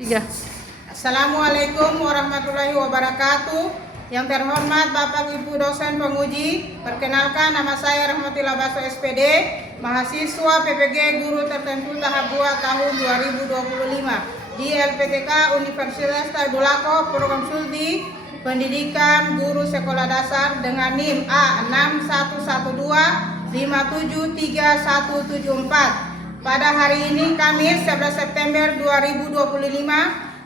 Tiga. Assalamualaikum warahmatullahi wabarakatuh. Yang terhormat Bapak Ibu dosen penguji, perkenalkan nama saya Rahmatillah Baso SPD, mahasiswa PPG Guru Tertentu tahap 2 tahun 2025 di LPTK Universitas Tadulako, program Studi Pendidikan Guru Sekolah Dasar dengan NIM A6112573174. Pada hari ini Kamis 11 September 2025,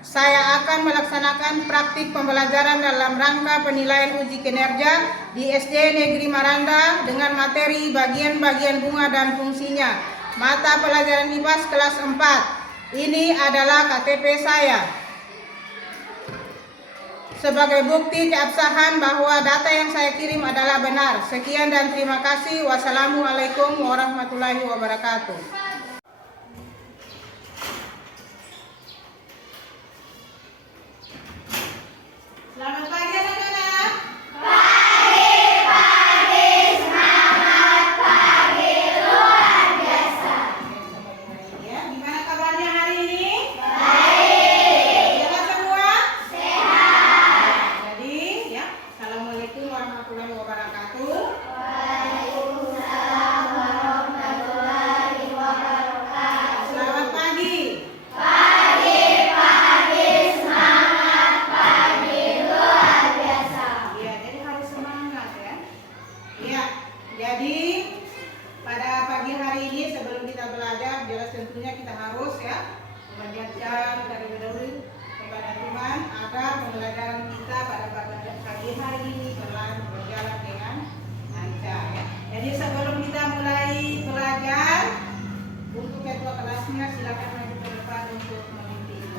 saya akan melaksanakan praktik pembelajaran dalam rangka penilaian uji kinerja di SD Negeri Maranda dengan materi bagian-bagian bunga dan fungsinya. Mata pelajaran IPAS kelas 4. Ini adalah KTP saya. Sebagai bukti keabsahan bahwa data yang saya kirim adalah benar. Sekian dan terima kasih. Wassalamualaikum warahmatullahi wabarakatuh. Selamat pagi anak-anak. Pagi, semangat pagi, luar biasa. Gimana kabarnya hari ini? Baik. Sehat semua? Sehat. Jadi ya, Assalamualaikum warahmatullahi wabarakatuh. Waalaikumsalam warahmatullahi wabarakatuh. Selamat pagi. Pagi, semangat pagi, luar biasa. Ya, jadi harus semangat ya. Ya, jadi pada pagi hari ini sebelum kita belajar, jelas tentunya kita harus ya memanjatkan terlebih dahulu kepada Tuhan agar pembelajaran kita pada pagi hari ini berjalan dengan lancar ya. Jadi sebelum kita mulai belajar, untuk ketua kelasnya silakan maju ke depan untuk memimpin.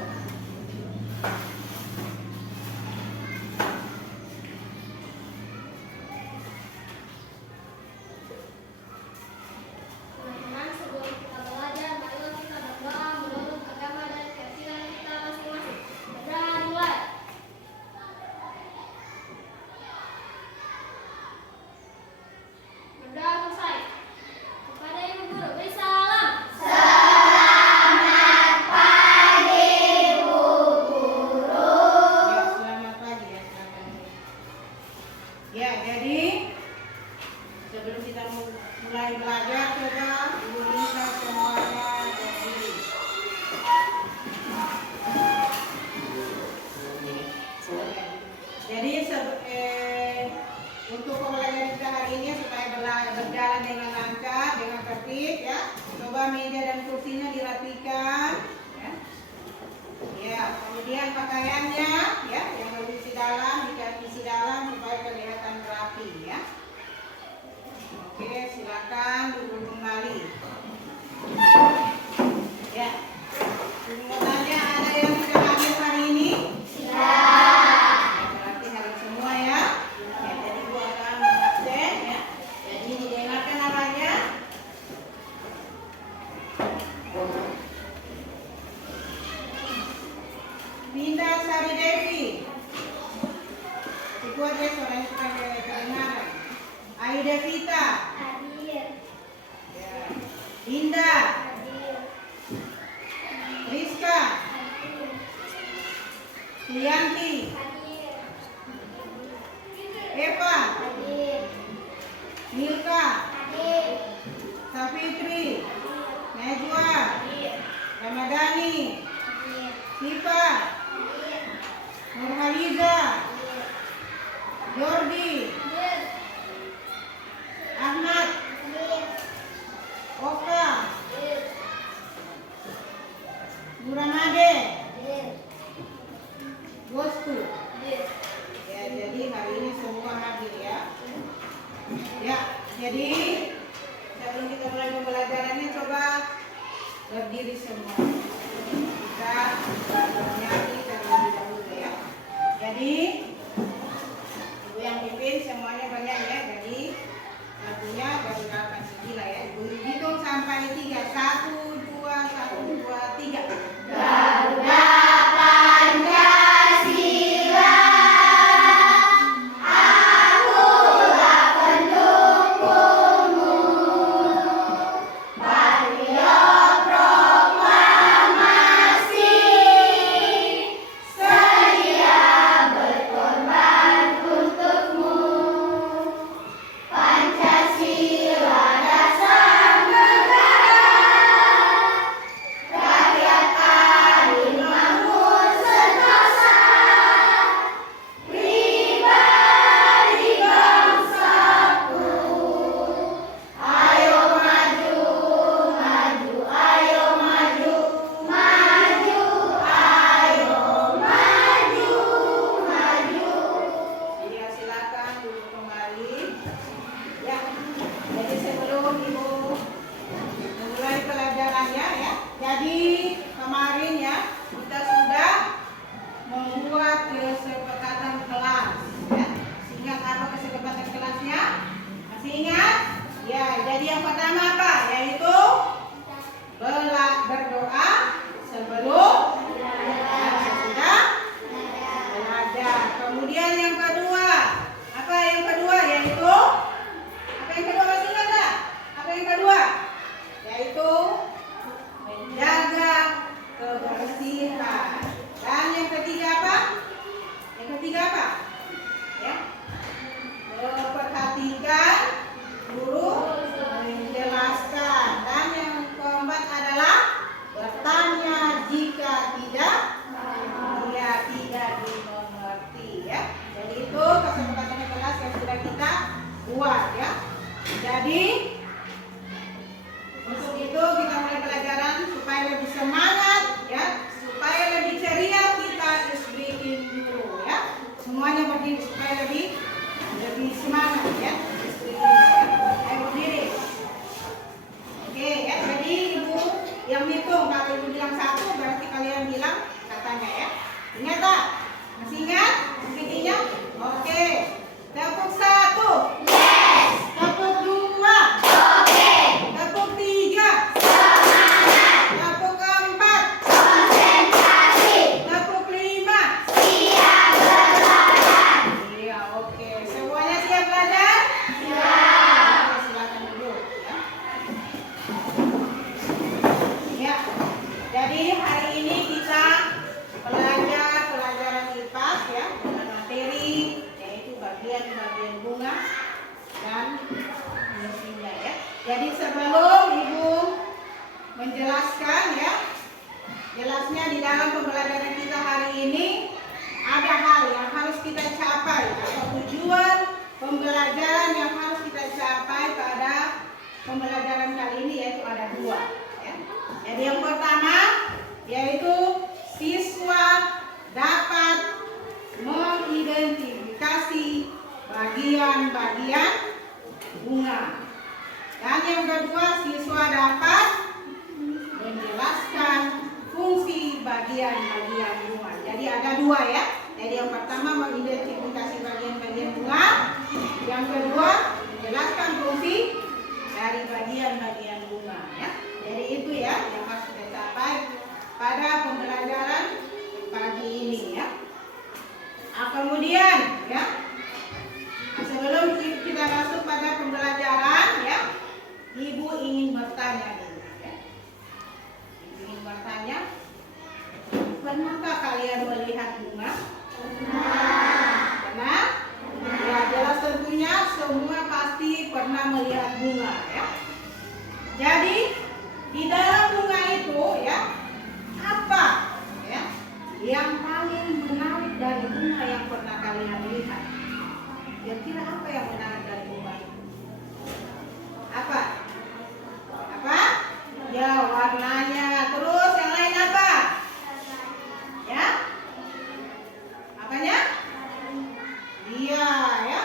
Teman-teman, sebelum kita belajar, marilah kita berdoa menurut agama dan keyakinan kita masing-masing. Berdoa dimulai. Berdoa selesai. Kepada Ibu Guru, beri salam. Selamat pagi, Bu Guru. Ya, selamat pagi ya, selamat pagi. Ya, jadi sebelum kita mulai belajar, coba Ibu lihat semuanya berdiri. Jadi untuk pembelajaran kita hari ini supaya berjalan dengan lancar, dengan tertib ya. Coba meja dan kursinya dirapikan ya. Ya, kemudian pakaiannya ya yang berisi dalam, diisi dalam supaya kelihatan rapi ya. Oke, silakan duduk kembali. Ya. Semuanya ada yang sudah hadir hari ini? Ya, berarti hadir semua ya. Ya, jadi Ibu akan mengabsen ya. Jadi didengarkan namanya. Binda Sari Devi. Kuat ya suaranya supaya kedengaran. Aida Vita. Hadir. Ya. Inda. Hadir. Rizka. Hadir. Yanti. Hadir. Eva. Hadir. Milka. Hadir. Safitri. Najwa. Hadir. Ramadhani. Hadir. Siva. Hadir. Nurhaliza. Hadir. Jordi. Hadir. Ahmad. Hadir. Oka. Hadir. Nuramade. Hadir. Bosku. Hadir. Ya, jadi hari ini semua hadir ya. Ya, jadi sebelum kita mulai pembelajarannya coba berdiri semua. Kita bernyanyi terlebih dahulu ya. Jadi Ibu yang pimpin semuanya bernyanyi ya. Jadi lagunya bergerakan segila ya. Ibu hitung sampai 3. 1, 2, 1, 2, 3. Garuda Pancasila, akulah pendukungmu. Mario Proklamasi. pembelajaran yang harus kita capai pada pembelajaran kali ini yaitu ada 2 ya. Jadi yang pertama yaitu siswa dapat mengidentifikasi bagian-bagian bunga. Dan yang kedua siswa dapat menjelaskan fungsi bagian-bagian bunga. Jadi ada 2 ya. Jadi yang pertama mengidentifikasi bagian-bagian bunga, yang kedua menjelaskan fungsi dari bagian-bagian bunga ya. Jadi itu ya yang harus kita capai pada pembelajaran pagi ini ya. Nah, kemudian ya, sebelum kita masuk pada pembelajaran ya, Ibu ingin bertanya dulu ya. Ibu ingin bertanya, pernahkah kalian melihat bunga? Pernah? Ya, jelas tentunya semua pasti pernah melihat bunga ya. Jadi di dalam bunga itu ya, apa ya yang paling menarik dari bunga yang pernah kalian lihat? Kira-kira apa yang menarik dari bunga itu? Apa? Apa? Ya, warnanya. Terus yang lain apa? Ya? Apanya? Iya ya.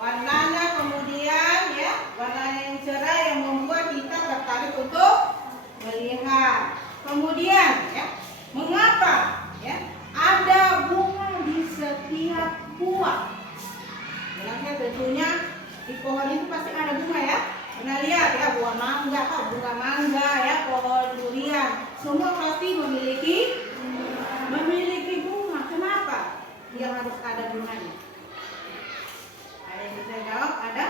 Warnanya, kemudian ya, warnanya yang cerah yang membuat kita tertarik untuk melihat. Kemudian ya, mengapa ya ada bunga di setiap buah? Jelasnya tentunya di pohon itu pasti ada bunga ya. Pernah lihat ya buah mangga, bunga mangga ya, pohon durian, semua pasti memiliki bunga. Kenapa dia harus ada bunganya? Ada yang bisa jawab? Ada?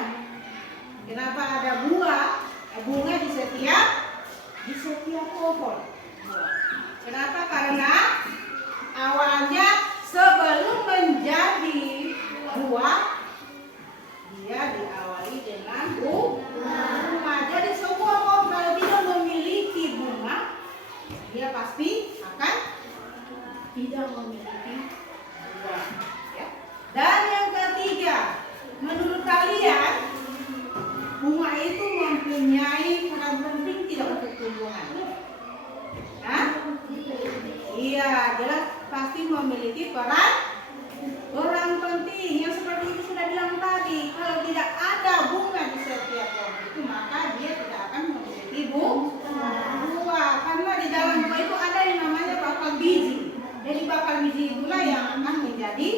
Kenapa ada bunga di setiap pohon? Kenapa? Karena awalnya sebelum menjadi buah dia diawali dengan bunga. Jadi semua pohon kalau tidak memiliki bunga, dia pasti akan tidak memiliki buah. Ya. Dan yang ketiga, menurut kalian bunga itu mempunyai peran penting tidak untuk tumbuhan? Hah? Iya, jelas pasti memiliki peran penting. Yang seperti itu sudah bilang tadi, kalau tidak ada bunga di setiap pohon itu maka dia tidak akan memiliki buah. Karena di dalam buah itu ada yang namanya bakal biji. Jadi bakal biji itulah yang akan menjadi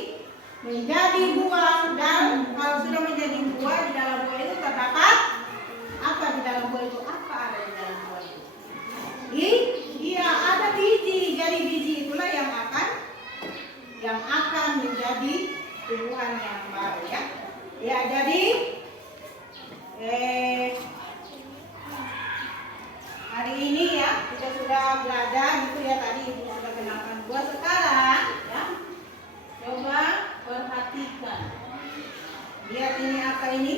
buah. Dan kalau sudah menjadi buah, di dalam buah itu terdapat apa? Di dalam buah itu apa ada di dalam buah itu? Iya, ada biji. Jadi biji itulah yang akan menjadi tumbuhan yang baru ya. Ya, jadi hari ini ya kita sudah belajar gitu ya, tadi Ibu sudah kenalkan buah. Sekarang ya, coba perhatikan. Lihat ini apa ini?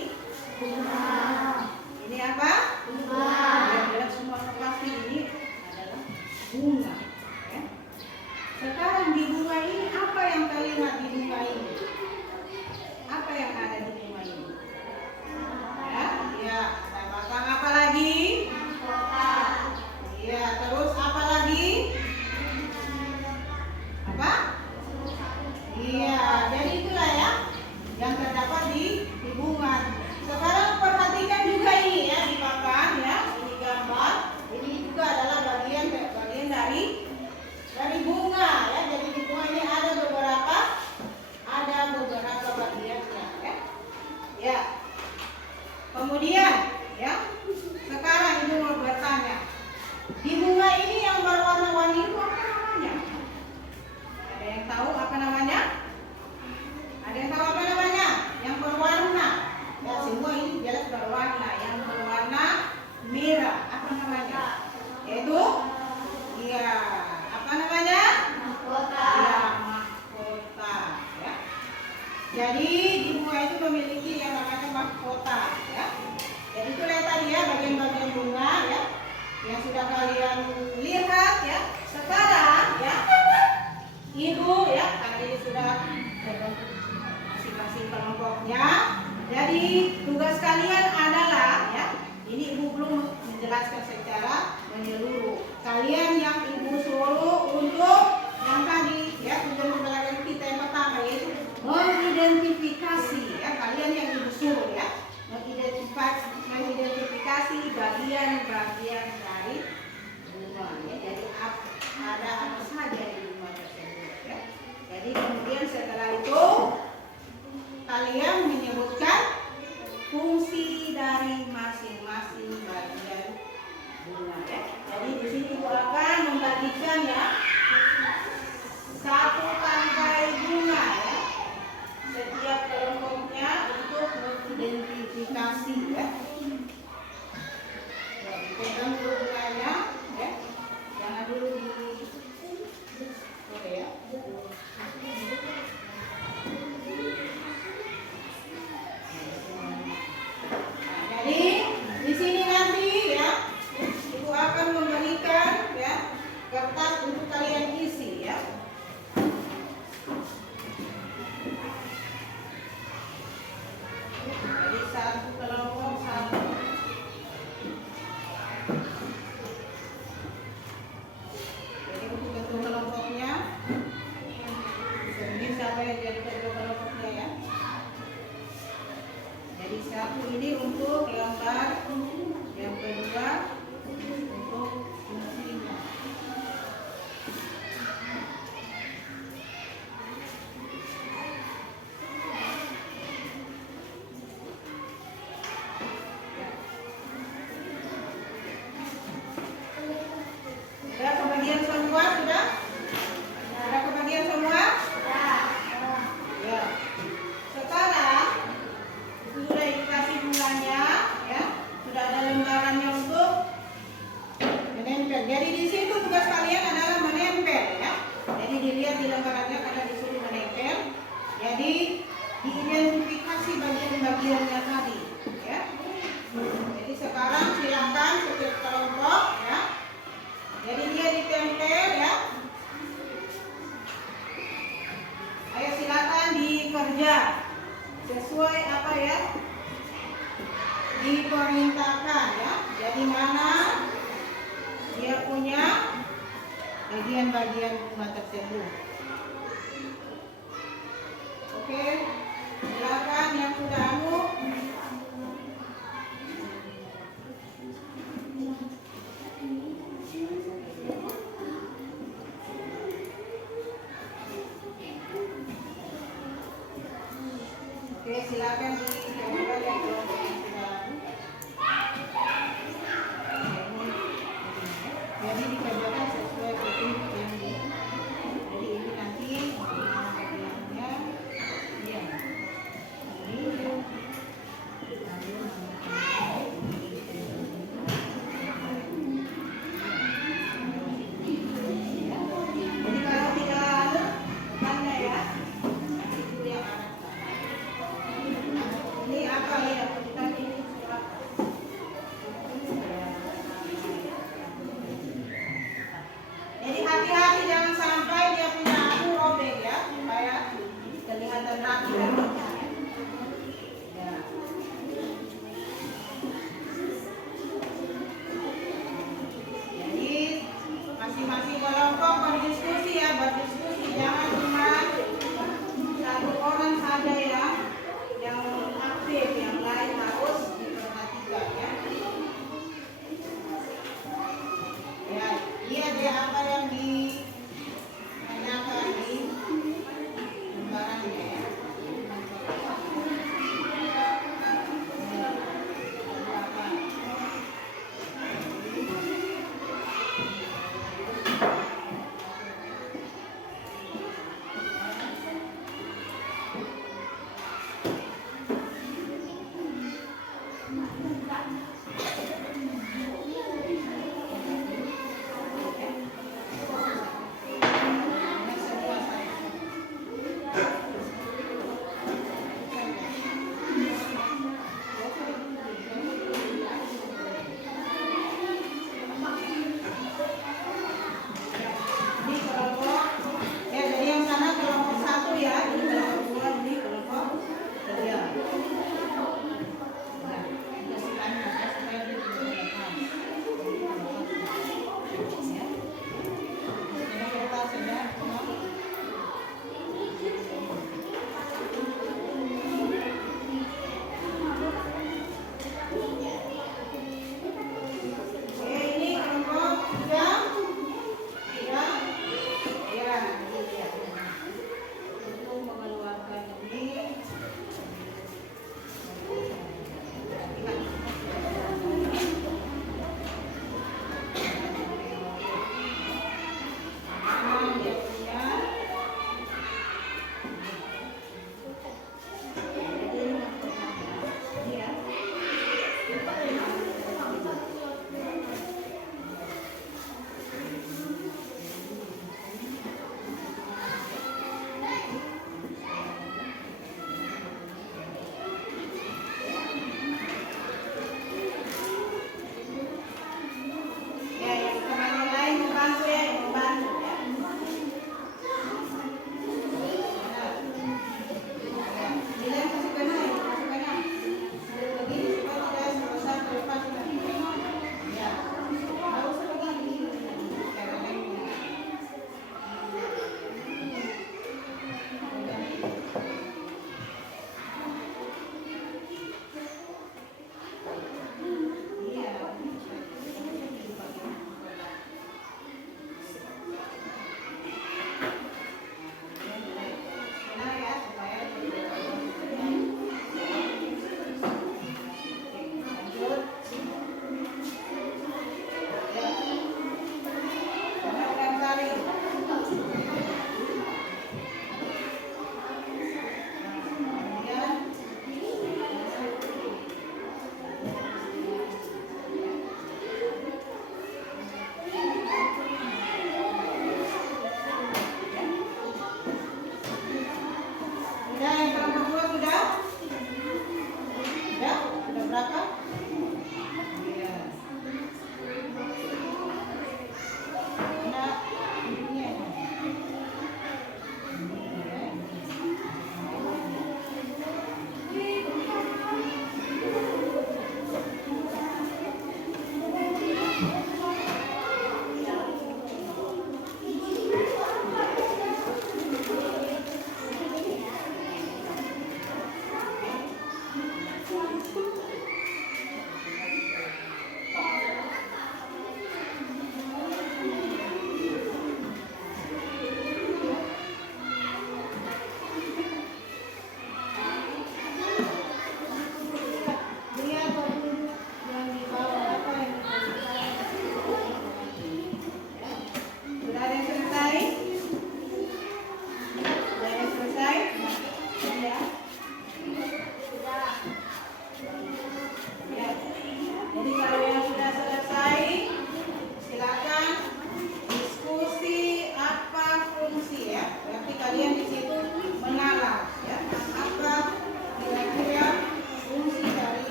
Bunga. Ini apa? Bunga. Ya, lihat semua pasti ini adalah bunga. Ya. Sekarang di bunga ini apa yang terlihat di bunga ini? Apa yang ada di bunga ini? Ya, ada batang apa lagi? Iya, terus apa lagi? Apa? Iya, jadi itulah ya yang terdapat di bunga. Sekarang perhatikan juga ini ya di papan ya, ini gambar. Ini juga adalah bagian dari bunga ya. Jadi di bunga ini ada beberapa bagiannya ya. Ya. Kemudian ya, sekarang Ibu mau bertanya, di bunga ini yang berwarna-warni itu apa namanya? Ada yang tahu apa namanya? Ada yang tahu apa namanya? Yang berwarna. Ya, semua ini jelas berwarna. Yang berwarna merah, apa namanya? Yaitu iya, apa namanya? Mahkota. Ya, mahkota ya. Jadi di bunga itu memiliki yang namanya mahkota ya. Jadi itu lihat tadi ya bagian-bagian bunga ya yang sudah kalian lihat ya. Sekarang ya Ibu ya, karena ini sudah masing-masing kelompoknya, Jadi tugas kalian adalah ya, ini ibu belum menjelaskan secara menyeluruh. Kalian yang ibu suruh untuk yang tadi ya, tujuan pembelajaran kita yang pertama yaitu mengidentifikasi ya, kalian yang ibu suruh ya, mengidentifikasi bagian-bagian dari bunga ya. Jadi ada apa saja di bunga tersebut ya. Jadi kemudian setelah itu kalian menyebutkan fungsi dari masing-masing bagian bunga ya. Jadi di sini ibu akan membagikan ya satu tangkai bunga ya, setiap kelompoknya untuk mengidentifikasi ya. Pegang dulu bunganya ya, jangan dulu di oke ya. Jadi di sini nanti ya, ibu akan memberikan ya kertas untuk kalian isi ya. Jadi satu kelompok satu. Jadi untuk bentuk kelompoknya, ini siapa yang jadi bentuk kelompoknya ya. Jadi satu ini untuk lembar, yang kedua untuk fungsinya. Sudah kebagian semua sudah? Sudah kebagian semua? Ya. Sekarang sudah dikasih bunganya ya, sudah ada lembarannya untuk menempel. Jadi di situ tugas kalian adalah menempel ya. Jadi dilihat di lembarannya karena disuruh menempel. Jadi diidentifikasi bagian-bagiannya tadi ya. Jadi sekarang silakan setiap kelompok ya. Jadi dia ditempel ya. Ayo silakan dikerja sesuai apa ya diperintahkan ya. Jadi mana dia punya bagian-bagian bunga tersebut. Oke, silakan yang sudah anu. Oke, silakan dicoba yang kelompok yang sudah anu. Jadi dikerjakan sesuai petunjuk yang di. Jadi ini nanti bagiannya ya. Ini jadi kalau tidak anu tanya ya. Nanti itu yang arah. Ini apa ya? Kita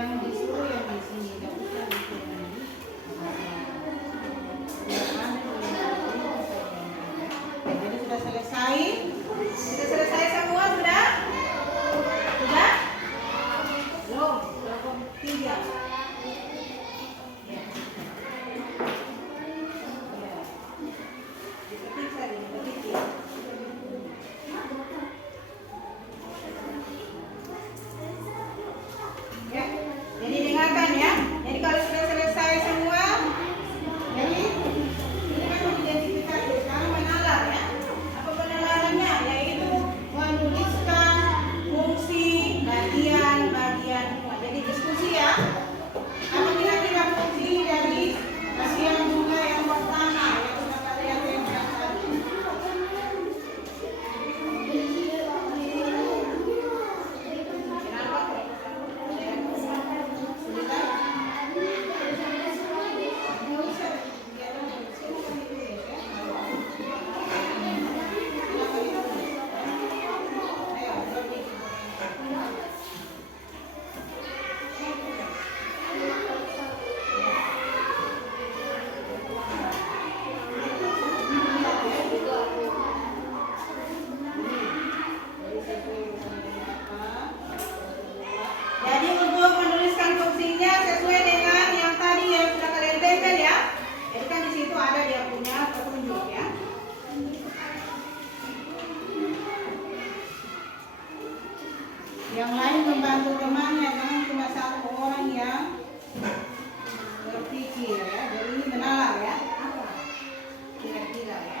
Yang disuruh yang di sini, tidak usah di sini. Jadi sudah selesai. Sudah selesai semua sudah? Sudah? Belum. Belum 3. Ya. Ya. Diketik saja, diketik ya. Ya, jadi dengarkan ya. Jadi kalau sudah selesai semua, jadi ini kan mengidentifikasi. Sekarang menalar ya. Apa penalarannya? Yaitu menuliskan fungsi, bagian-bagian. Jadi diskusi ya. Apa kira-kira fungsi dari bagian bunga yang pertama yang sudah kalian lihat tadi? Kenapa? Jadi untuk menuliskan fungsinya sesuai dengan yang tadi yang sudah kalian tempel ya. Jadi kan di situ ada dia punya petunjuk ya. Yang lain membantu temannya, jangan cuma satu orang yang berpikir ya. Jadi ini menalar ya. Apa? Kira-kira ya. Ya.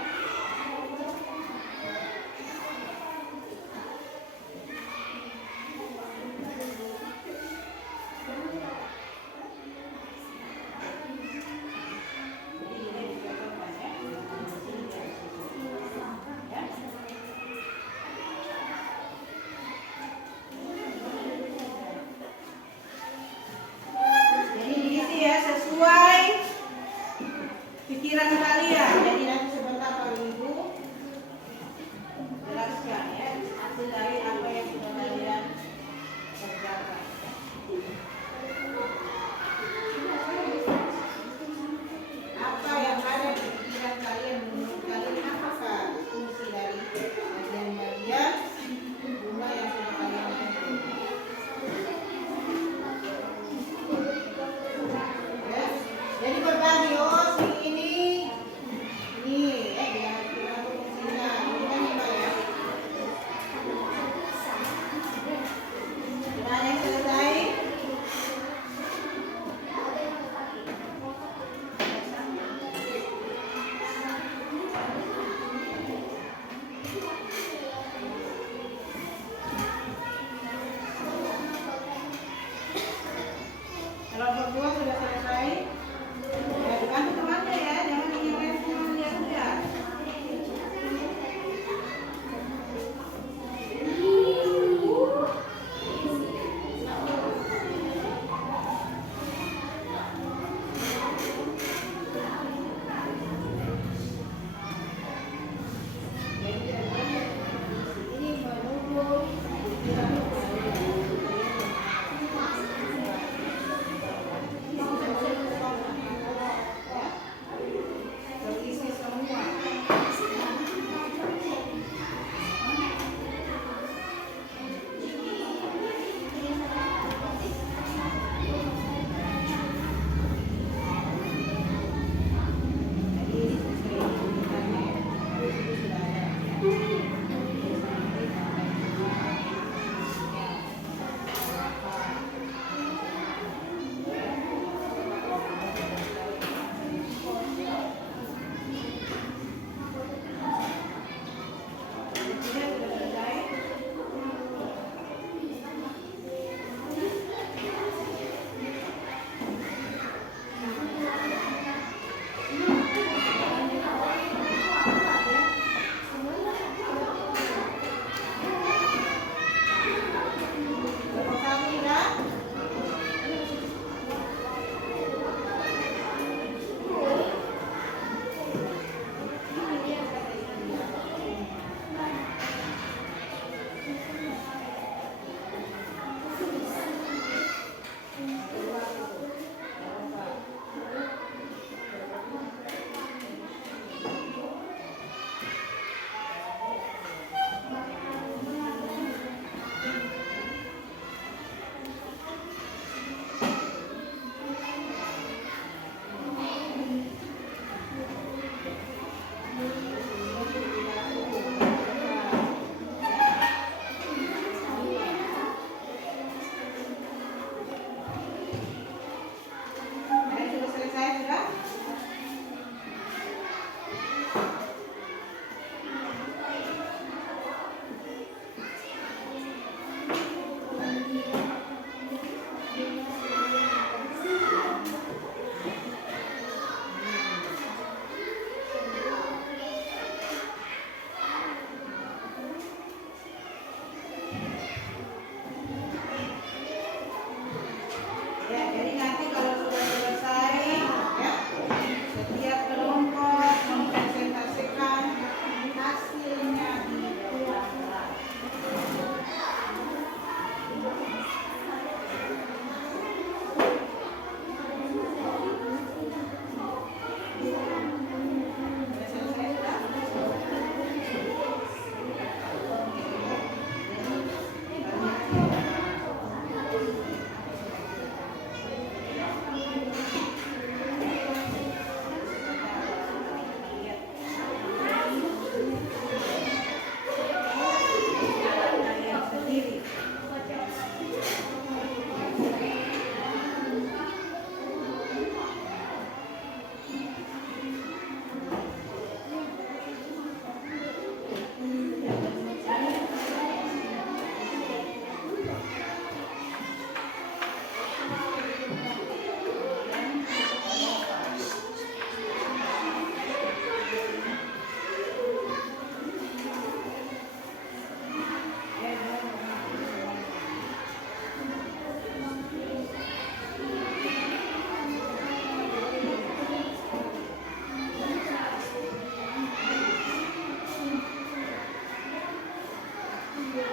Yang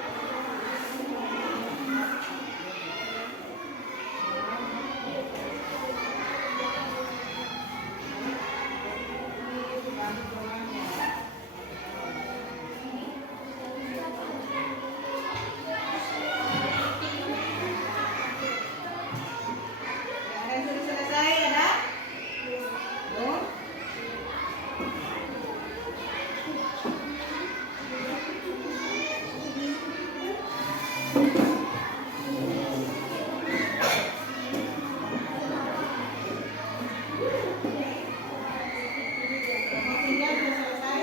sudah selesai ada? Belum? Kelompok 3 sudah selesai?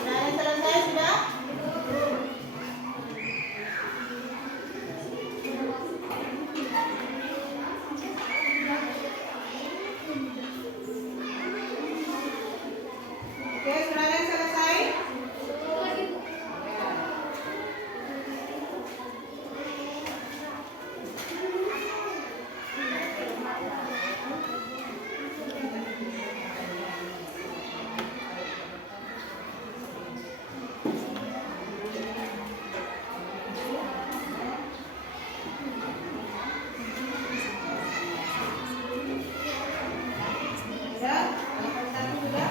Sudah yang selesai sudah? Oke, sudah yang selesai? Ya. Sudah? Kelompok 1 sudah?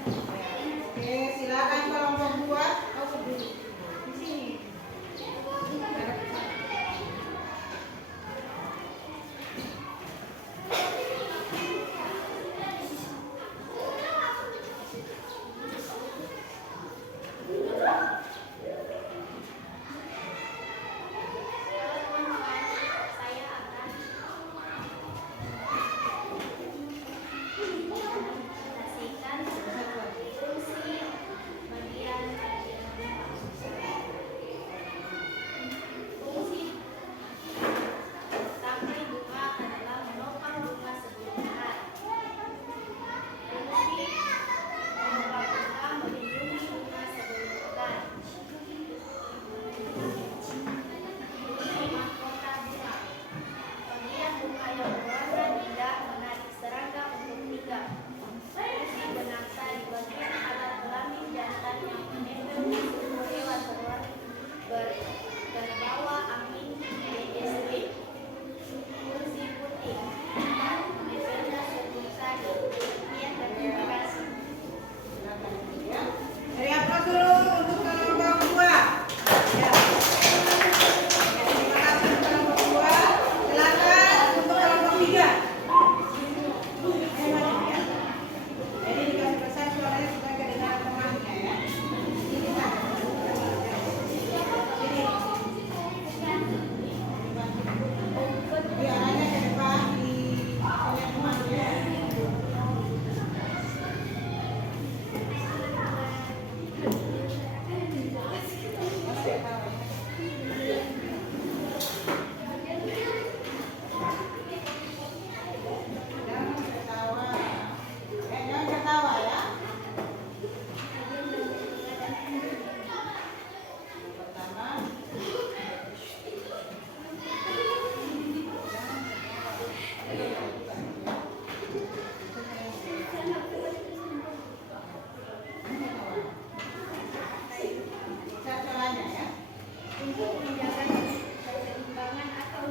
Oke, silakan kelompok 2. Oh, berdiri. Di sini. Saya akan menjelaskan fungsi bagian fungsi tangkai bunga adalah menopang bunga sebelum mekar. Fungsi menopang bunga melindungi bunga sebelum mekar. Fungsi mahkota bunga. Bagian bunga yang berwarna indah menarik serangga untuk tinggal. Fungsi benang sari. Bagian alat kelamin jantan yang menempel di tubuh hewan berbawa angin DSB. Fungsi putih. Menempelnya sebelum sari. Sekian dan terima kasih. Silakan ya. Dari apa dulu untuk kelompok 2? Ya. Terima kasih untuk kelompok 2. Silakan untuk kelompok 3. Ayo maju ya. Jadi dikasih pesan suaranya supaya kedengaran temannya ya. Ini kan. Jadi diarahnya ke depan di temannya. Jangan ketawa. Jangan ketawa ya. Pertama. Caranya ya. Untuk menjaga keseimbangan atau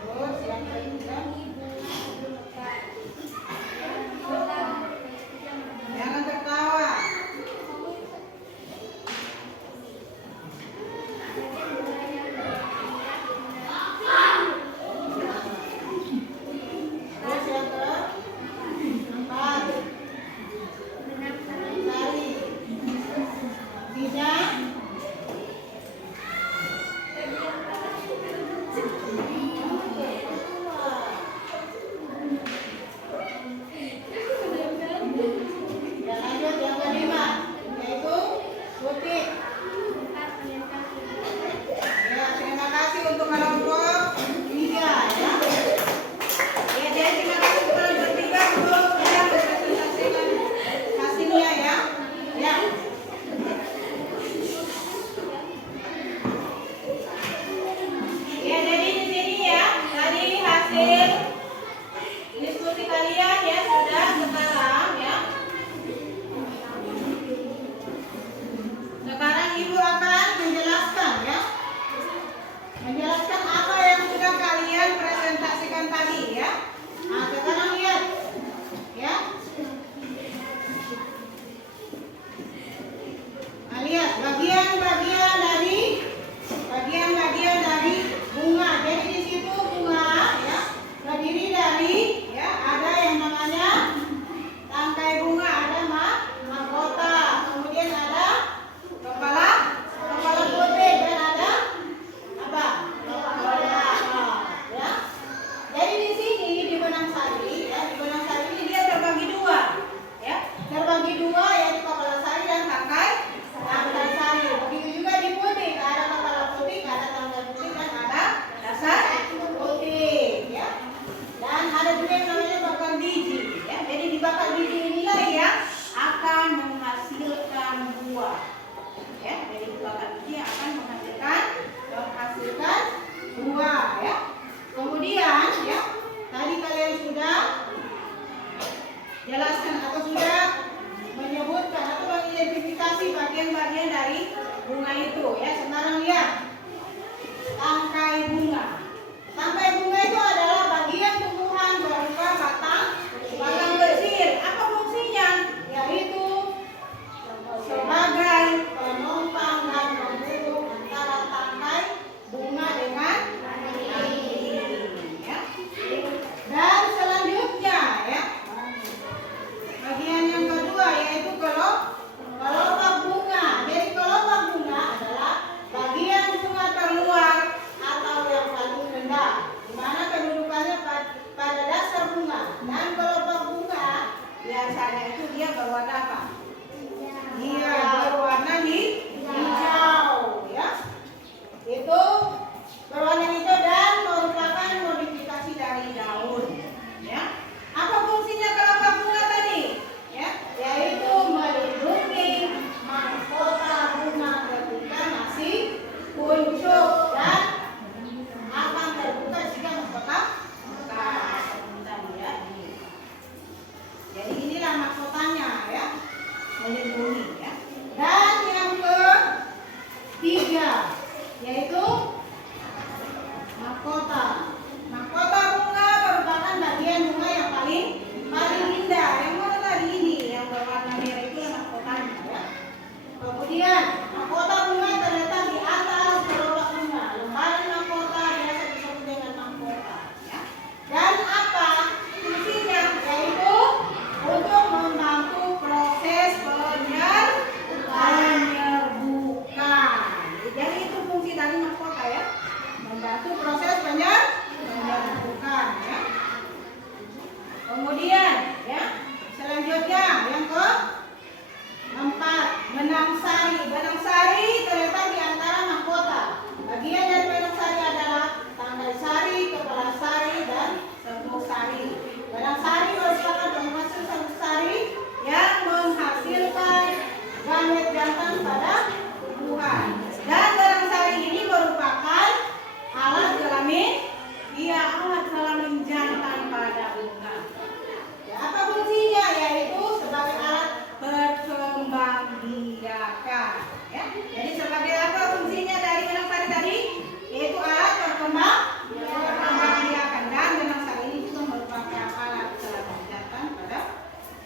Terus yang ketiga. Jangan tertawa. Terus yang keempat. Sari. Tidak. Ya, lanjut yang kelima, yaitu putih. Ya, terima kasih untuk kelompok 3 ya. Ya, jadi terima kasih untuk kelompok 3 untuk sudah mempresentasikan hasilnya ya. Ya. Ya, jadi di sini ya, tadi hasil diskusi kalian ya sudah sekarang ya. Sekarang Ibu akan menjelaskan ya. Menjelaskan apa yang sudah kalian presentasikan tadi ya. Nah, sekarang lihat. Ya. Nah, lihat bagian-bagian dari bunga. Jadi di situ bunga ya terdiri dari ya ada yang namanya tangkai bunga, ada mahkota, kemudian ada kepala putih dan ada apa? Kepala ya. Jadi di sini di benang sari ya, di benang sari ini dia terbagi dua ya. Terbagi dua yaitu kepala sari dan tangkai sari. Begitu juga di putih, ada kepala putih, ada tangkai putih dan ada dasar putih ya. Dan ada juga yang namanya bakar biji ya. Jadi di bakar biji inilah yang akan menghasilkan buah. Ya, jadi bakar biji akan menghasilkan buah ya. Kemudian ya, tadi kalian sudah jelaskan atau sudah menyebutkan atau mengidentifikasi bagian bagian-bagian dari bunga itu ya. Sekarang lihat tangkai bunga. Tangkai bunga itu adalah bagian tumbuhan berupa batang kecil. Apa fungsinya? Yaitu sebagai penopang dan penghubung antara tangkai bunga dengan ya. Dan selanjutnya ya, bagian yang kedua yaitu kelopak bunga. Jadi kelopak bunga adalah bagian bunga terluar atau yang paling rendah, di mana kedudukannya pada dasar bunga. Dan kelopak bunga biasanya itu dia berwarna apa? Dia berwarna hijau ya. Itu berwarna hijau dan merupakan modifikasi dari daun ya. Apa fungsinya kelopak bunga tadi? Ya, yaitu melindungi mahkota bunga ketika masih kuncup dan akan terbuka jika mahkota mekar. Ya. Jadi inilah mahkotanya ya, melindungi ya. Dan yang ketiga yaitu mahkota. Mahkota bunga merupakan bagian bunga yang paling indah. Yang mana tadi ini yang berwarna merah itu mahkotanya ya. Kemudian mahkota bunga terletak di atas kelopak bunga. Lembaran mahkota biasa disebut dengan mahkota ya. Dan apa fungsinya? Yaitu untuk membantu proses penyerbukan. Jadi itu fungsi dari mahkota ya, membantu proses penyerbukan ya. Kemudian ya, selanjutnya yang keempat, benang sari. Benang sari terletak di antara mahkota. Bagian dari benang sari adalah tangkai sari, kepala sari, dan serbuk sari. Benang sari merupakan penghasil serbuk sari yang menghasilkan gamet jantan pada tumbuhan. Dan benang sari ini merupakan alat kelamin, alat kelamin jantan pada bunga. Ya, apa fungsinya? Yaitu sebagai alat perkembangbiakan. Ya, jadi sebagai apa fungsinya dari benang sari tadi? Yaitu alat perkembangbiakan. Dan benang sari ini juga merupakan alat kelamin jantan pada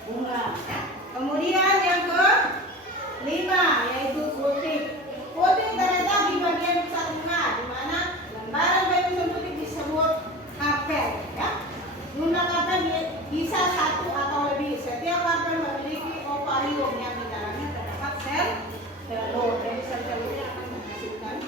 bunga. Ya. Kemudian yang kelima yaitu putik. Putik terletak di bagian pusat bunga, di mana lembaran bagian putik disebut karpel. Ya. Jumlah karpel bisa satu atau lebih. Setiap karpel memiliki ovarium yang di dalamnya terdapat sel telur. Jadi sel telurnya akan menghasilkan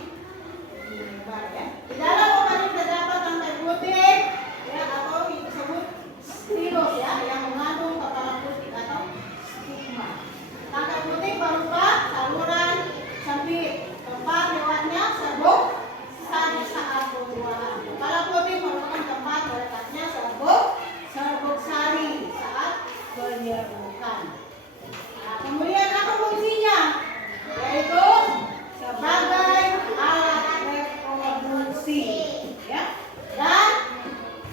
lembar ya. Di dalam ovarium terdapat tangkai putik ya, atau disebut stilus ya, yang mengandung kepala putik atau stigma. Tangkai putik berupa saluran sempit tempat lewatnya serbuk sari saat pembuahan. Kepala putik merupakan tempat letaknya serbuk sari saat penyerbukan. Nah, kemudian apa fungsinya? Yaitu sebagai alat reproduksi ya. Dan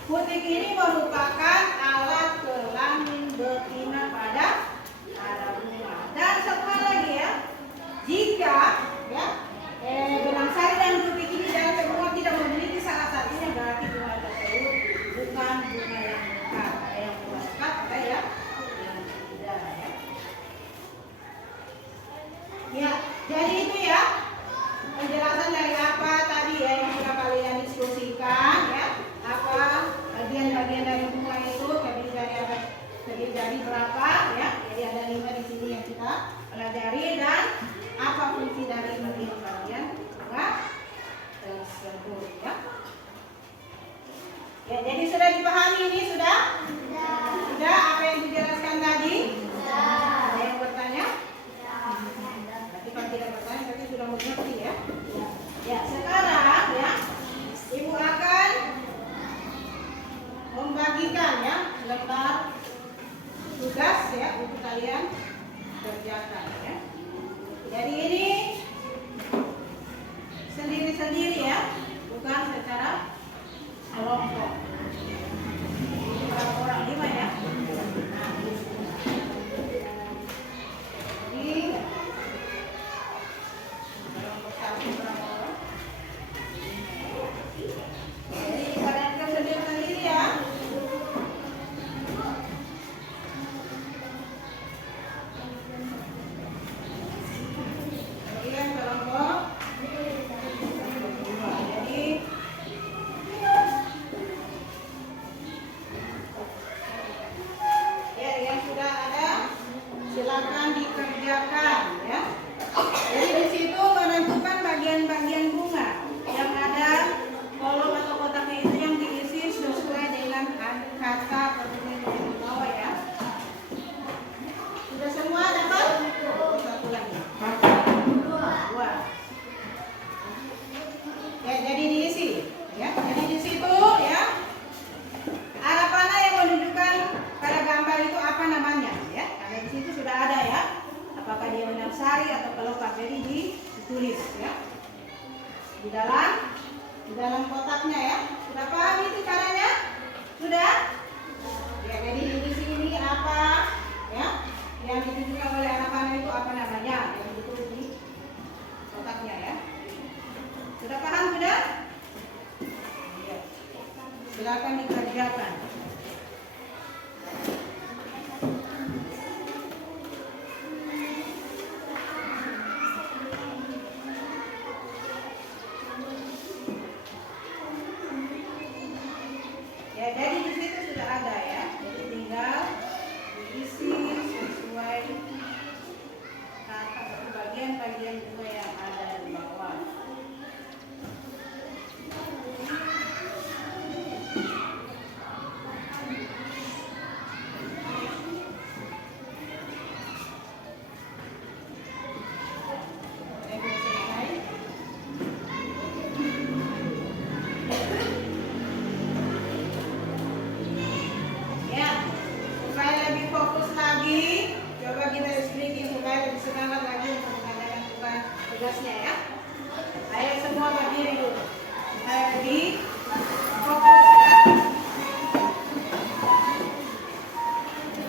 putik ini merupakan alat kelamin betina pada bunga. Dan satu hal lagi ya, jika ya benang sari dan putik ini dalam bunga tidak memiliki salah satunya, berarti bunga tersebut bukan bunga yang mekar. Ada yang bunga mekar, ada yang tidak ya. Ya, jadi itu ya penjelasan dari apa tadi ya yang sudah kalian diskusikan ya. Apa bagian-bagian dari bunga itu, terdiri dari berapa ya? Jadi ada 5 di sini yang kita pelajari, dan apa fungsi dari bagian-bagian bunga tersebut ya. Ya, jadi sudah dipahami ini sudah? Sudah apa yang dijelaskan tadi? Ada yang bertanya? Berarti kalau tidak bertanya berarti sudah mengerti ya. Ya, sekarang ya Ibu akan membagikan ya lembar tugas ya untuk kalian kerjakan ya. Jadi ini sendiri-sendiri ya, bukan secara kelompok. Berapa orang? 5 ya. Dua. Ya, jadi diisi. Ya, jadi di situ ya. Arah panah yang menunjukkan pada gambar itu apa namanya ya? Karena di situ sudah ada ya. Apakah dia benang sari atau kelopak, jadi ditulis ya. Di dalam kotaknya ya. Sudah paham itu caranya? Sudah? Ya, jadi di sini apa ya? Yang ditunjukkan oleh anak panah itu apa namanya? Yang ditulis di kotaknya ya. Sudah paham sudah? Iya. Silakan dikerjakan. Ya, jadi di situ sudah ada ya. Jadi tinggal diisi sesuai kata atau bagian-bagian juga yang ada di bawah. Ya, supaya lebih fokus lagi, coba kita explaining supaya lebih semangat lagi untuk mengerjakan tugasnya ya. Ayo semua berdiri dulu, supaya lebih fokus ya.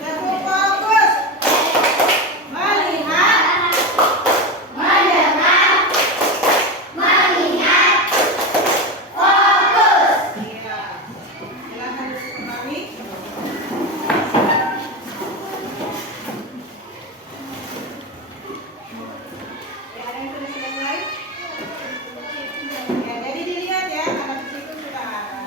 Lebih fokus, melihat, mendengar, mengingat, fokus. Iya, silakan duduk kembali. Ya, ada yang sudah selesai? Ya, jadi dilihat ya, karena di situ sudah ada.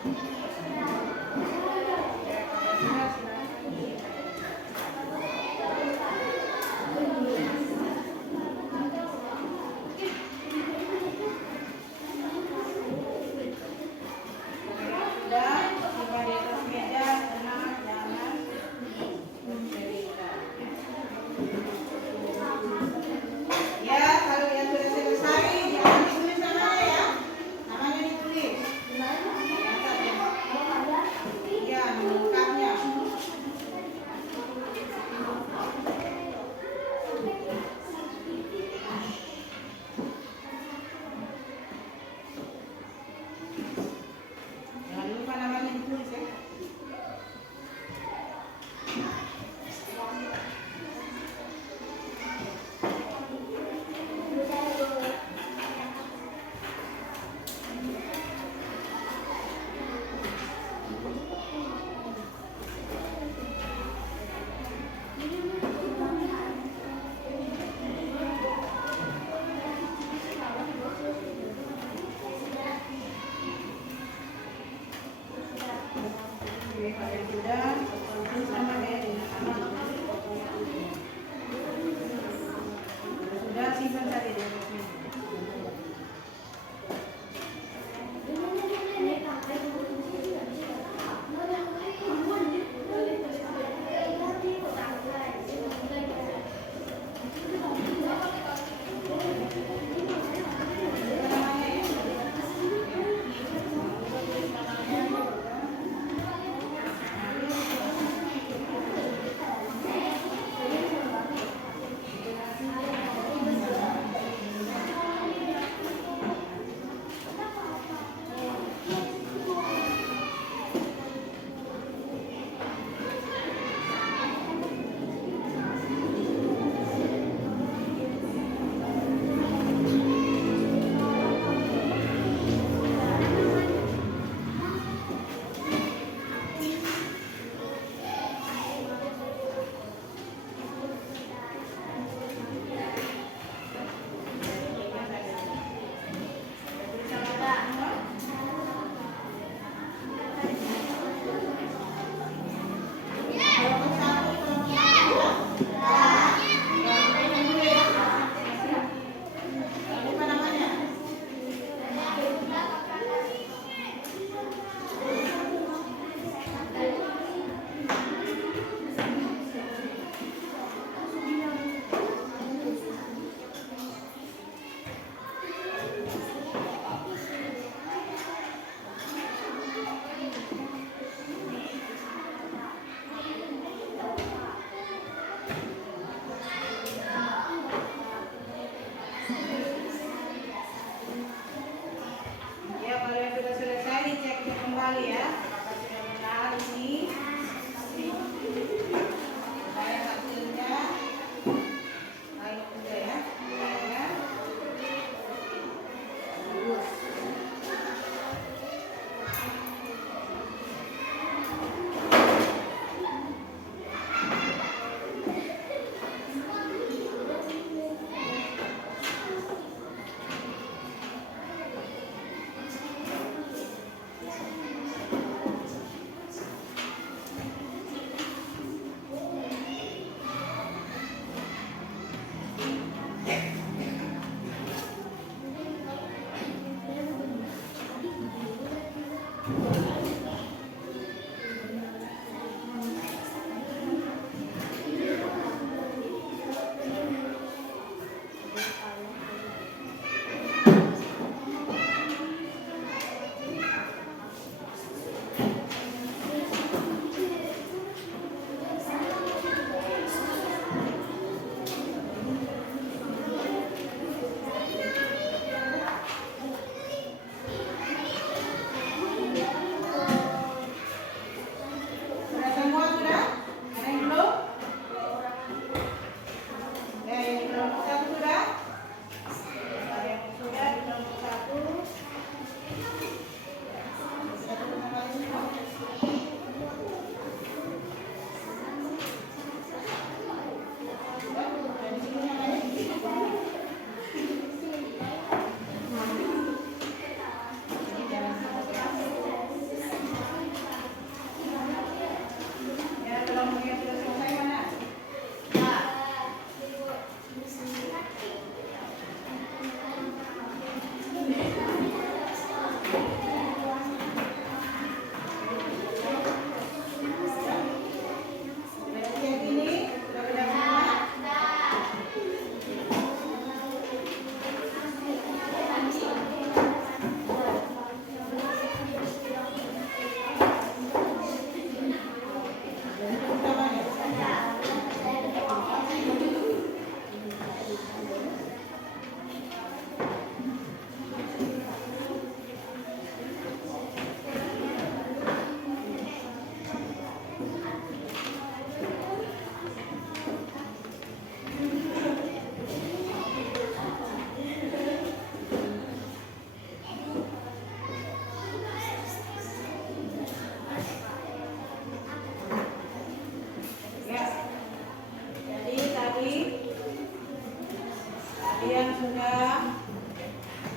Sudah, silakan. Sudah, coba di atas meja, tenang, jangan bercerita. Ya, kalau yang sudah selesai, jangan ditulis namanya ya. Namanya ditulis. Catat ya. Ya, lengkapnya. Jangan lupa namanya ditulis ya. Oke, kalian sudah tulis namanya di nama. Sudah, simpan tadi di atas meja. Ya, kalau yang sudah selesai dicek kembali ya. Apakah sudah benar ini? Saya hasilnya. Lalu sudah ya. Ya. Bagus.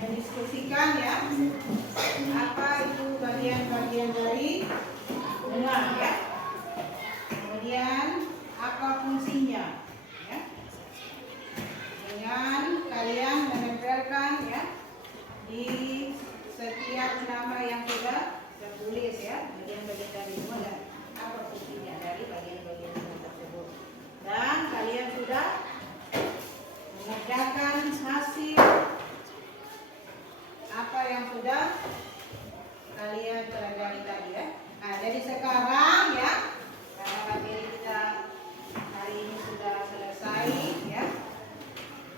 mendiskusikan ya apa itu bagian-bagian dari bunga ya. Kemudian apa fungsinya ya. Dengan kalian menempelkan ya di setiap nama yang sudah tertulis ya, bagian-bagian dari bunga dan apa fungsinya dari bagian-bagian bunga tersebut. Dan kalian sudah mengerjakan hasil apa yang sudah kalian pelajari tadi ya. Nah, jadi sekarang ya, karena materi kita hari ini sudah selesai ya.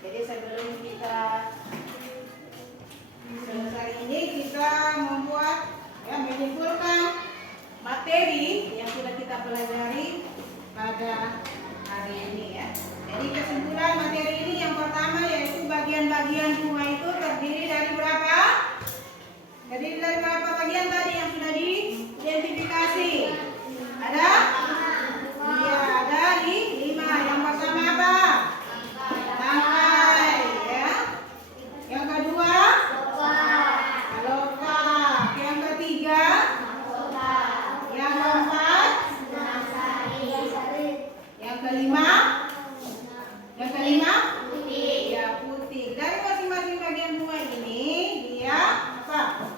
Jadi sebelum kita selesai ini kita membuat ya, menyimpulkan materi yang sudah kita pelajari pada hari ini ya. Jadi kesimpulan materi ini yang pertama yaitu bagian-bagian bunga itu terdiri dari berapa? Terdiri dari berapa bagian tadi yang sudah diidentifikasi? Ada? Iya, ada 5. Yang pertama apa? Tangkai ya. Yang kedua? Kelopak. Yang ketiga? Yang keempat? Yang kelima? Yang kelima? Ya, putih. Dari masing-masing bagian bunga ini dia apa?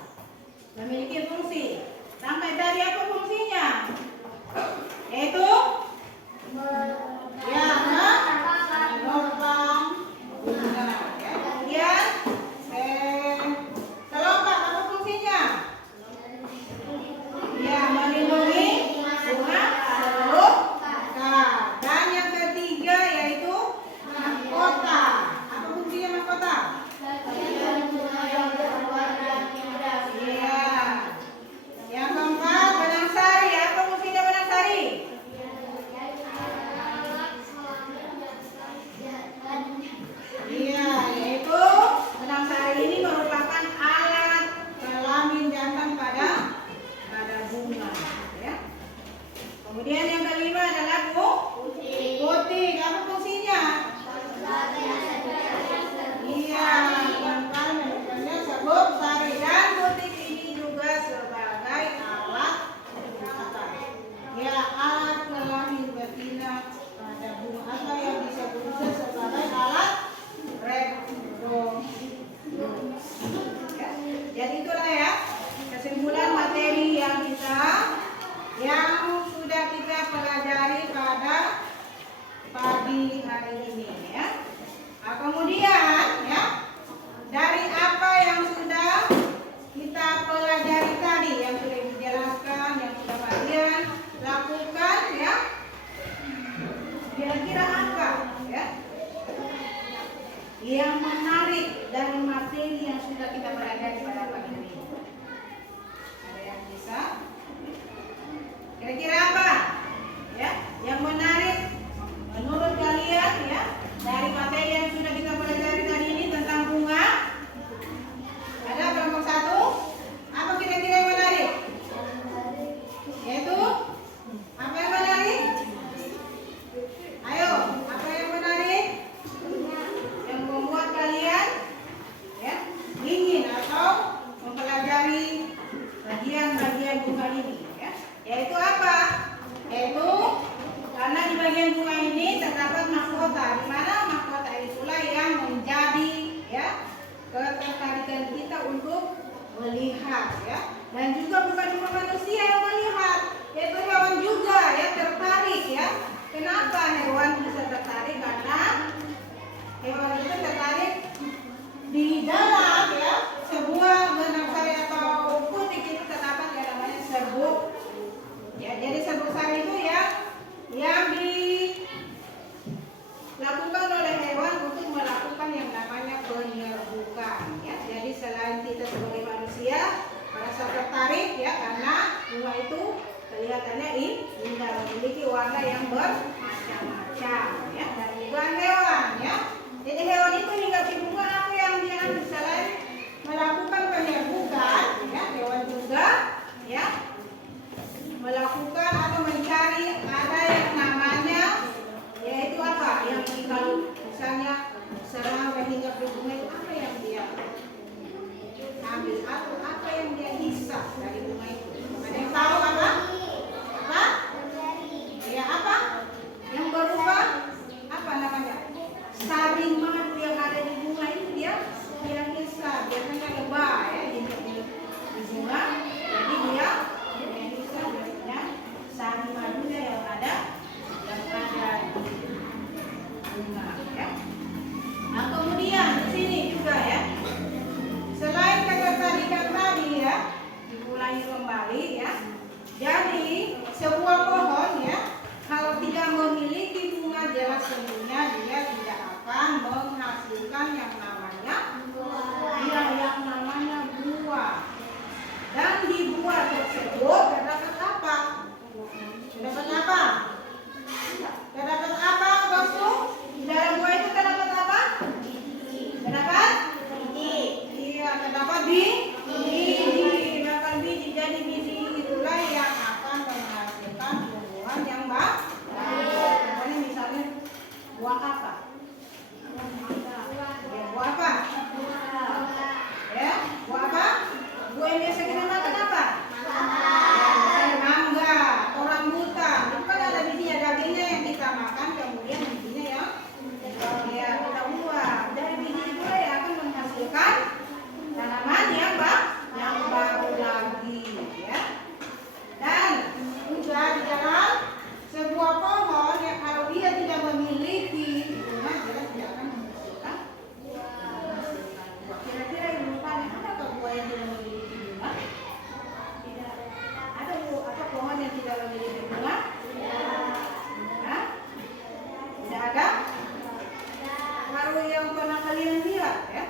Memiliki fungsi. Sampai tadi apa fungsinya? Yaitu ya, menopang bunga. Ya. Kemudian kelopak apa fungsinya? Ya, melindungi bunga seluruh. Dan yang ketiga yaitu mahkota. Apa fungsinya mahkota? Iya. Yang keempat benang sari. Apa fungsinya benang sari? Iya, yaitu benang sari ini merupakan alat kelamin jantan pada bunga. Ya. Kemudian yang kelima adalah putih. Apa fungsinya? Iya, bukan merupakannya sabuk sari dan putih ini juga sebagai alat ya alat kelamin betina pada bunga atau yang disebut juga sebagai alat reproduksi. Ya. Jadi itulah ya kesimpulan materi yang sudah kita pelajari pada pagi hari ini ya. Nah, kemudian ya dari apa yang sudah kita pelajari tadi yang sudah dijelaskan, yang sudah kalian lakukan ya, kira-kira apa ya yang menarik dari materi yang sudah kita pelajari pada pagi hari ini? Ada yang bisa? Kira-kira apa ya yang menarik menurut kalian ya dari materi yang sudah kita pelajari tadi ini tentang bunga? Ada kelompok 1? Apa kira-kira yang menarik? Yaitu apa yang menarik? Ayo, apa yang menarik? Yang membuat kalian ya ingin atau mempelajari bagian-bagian bunga ini ya. Yaitu apa? Yaitu karena di bagian bunga ini terdapat mahkota, di mana mahkota itulah yang menjadi ya ketertarikan kita untuk melihat ya. Dan juga bukan cuma manusia yang melihat, yaitu hewan juga ya tertarik ya. Kenapa hewan bisa tertarik? Karena hewan itu tertarik di dalam ya sebuah benang sari atau putih itu terdapat yang namanya serbuk. Ya, jadi serbuk sari itu ya yang dilakukan oleh hewan untuk melakukan yang namanya penyerbukan ya. Jadi selain kita sebagai manusia merasa tertarik ya karena bunga itu kelihatannya indah, memiliki warna yang bermacam-macam ya, dan juga hewan ya. Jadi hewan itu hingga di bunga apa yang dia selain melakukan penyerbukan ya, hewan juga ya melakukan atau mencari ada yang namanya yaitu apa yang kalau misalnya serangga hingga di bunga itu apa yang ambil atau apa yang dia hisap dari bunga itu? Ada yang tahu apa? Apa? Ya apa? Yang berupa apa namanya? Sari madu yang ada di bunga itu dia hisap. Biasanya lebah ya di bunga. Jadi dia hisap biasanya sari madunya yang ada di bunga ya. Nah kemudian di sini juga ya, selain ketertarikan tadi ya, diulangi kembali ya. Jadi sebuah pohon ya, kalau tidak memiliki bunga jelas tentunya dia tidak akan menghasilkan yang namanya buah. Dan di buah tersebut terdapat apa? Terdapat apa? Terdapat apa, bosku? Di dalam buah itu terdapat apa? Terdapat biji. Iya, terdapat biji. Bahkan biji, jadi biji itulah yang akan menghasilkan buah yang baik. Misalnya buah apa? Ya, buah apa? Ya, buah apa? Buah yang biasa kita makan apa? Misalnya mangga atau rambutan. Itu kan ada bijinya, dagingnya yang kita makan, kemudian bijinya ya kita buah. Dari biji itu yang akan menghasilkan tanaman yang baru lagi ya. Dan juga di dalam sebuah pohon yang kalau dia tidak memiliki bunga jelas tidak akan menghasilkan buah. Kira-kira yang bertanya, adakah buah yang tidak memiliki bunga? Tidak. Ada apa pohon yang tidak memiliki bunga? Hah? Tidak ada? Kalau yang pernah kalian lihat ya,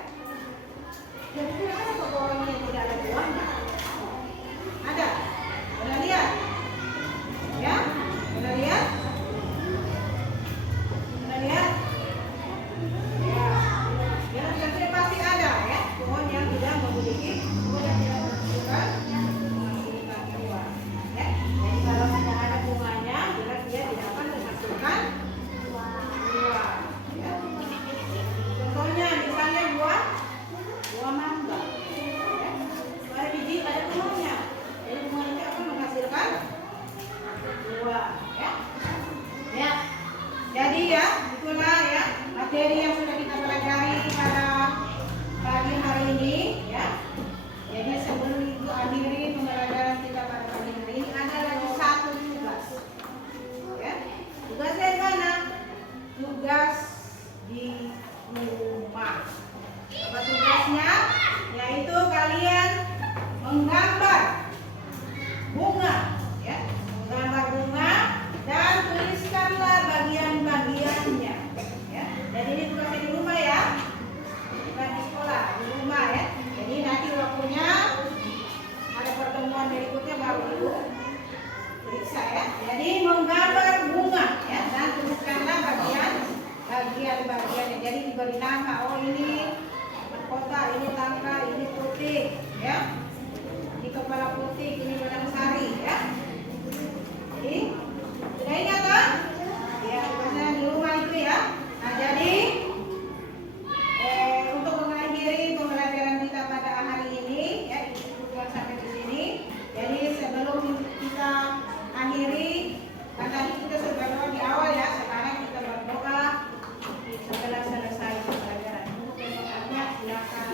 kira-kira ada pohon yang tidak ada buahnya? Ada? Pernah lihat? Ya? Pernah lihat? Pernah lihat? Ya. Ya, kira-kira pasti ada ya, pohon yang tidak memiliki, pohon yang tidak menghasilkan buah. Ya. Jadi kalau tidak ada bunganya, jelas dia tidak akan menghasilkan buah. Ya. Contohnya misalnya buah mangga. Ya. Ada biji, ada buahnya. Jadi bunga itu akan menghasilkan buah. Ya. Ya. Jadi ya, itulah ya materi yang sudah kita pelajari pada pagi hari ini ya. Jadi sebelum Ibu akhiri pembelajaran kita pada pagi hari ini, ada lagi satu tugas. Ya. Tugasnya di mana? Tugas di rumah. Apa tugasnya? Yaitu kalian menggambar bunga ya. Menggambar bunga dan tuliskanlah bagian-bagiannya ya. Jadi ini tugasnya di rumah ya, bukan di sekolah, di rumah ya. Jadi nanti waktunya ada pertemuan berikutnya baru Ibu periksa ya. Jadi menggambar bunga ya, dan tuliskanlah bagian-bagiannya. Jadi diberi nama, oh ini mahkota, ini tangka, ini putih ya. Ini kepala putih, ini benang sari ya. Jadi sudah ingat kan? Ya, tugasnya di rumah itu ya. Nah, jadi untuk mengakhiri pembelajaran kita pada hari ini ya, cukup sampai di sini. Jadi sebelum kita akhiri, kan tadi kita sudah berdoa di awal ya. Sekarang kita berdoa setelah selesai pembelajaran. Untuk berdoanya silakan.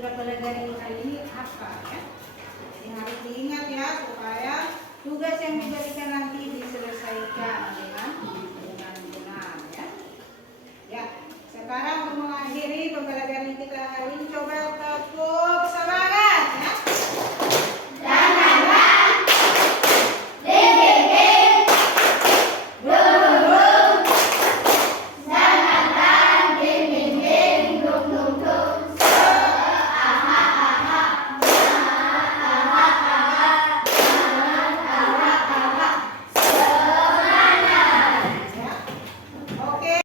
sudah pelajari hari ini apa ya. Jadi harus diingat ya supaya tugas yang diberikan nanti diselesaikan dengan benar ya. Ya, sekarang untuk mengakhiri pembelajaran kita hari ini coba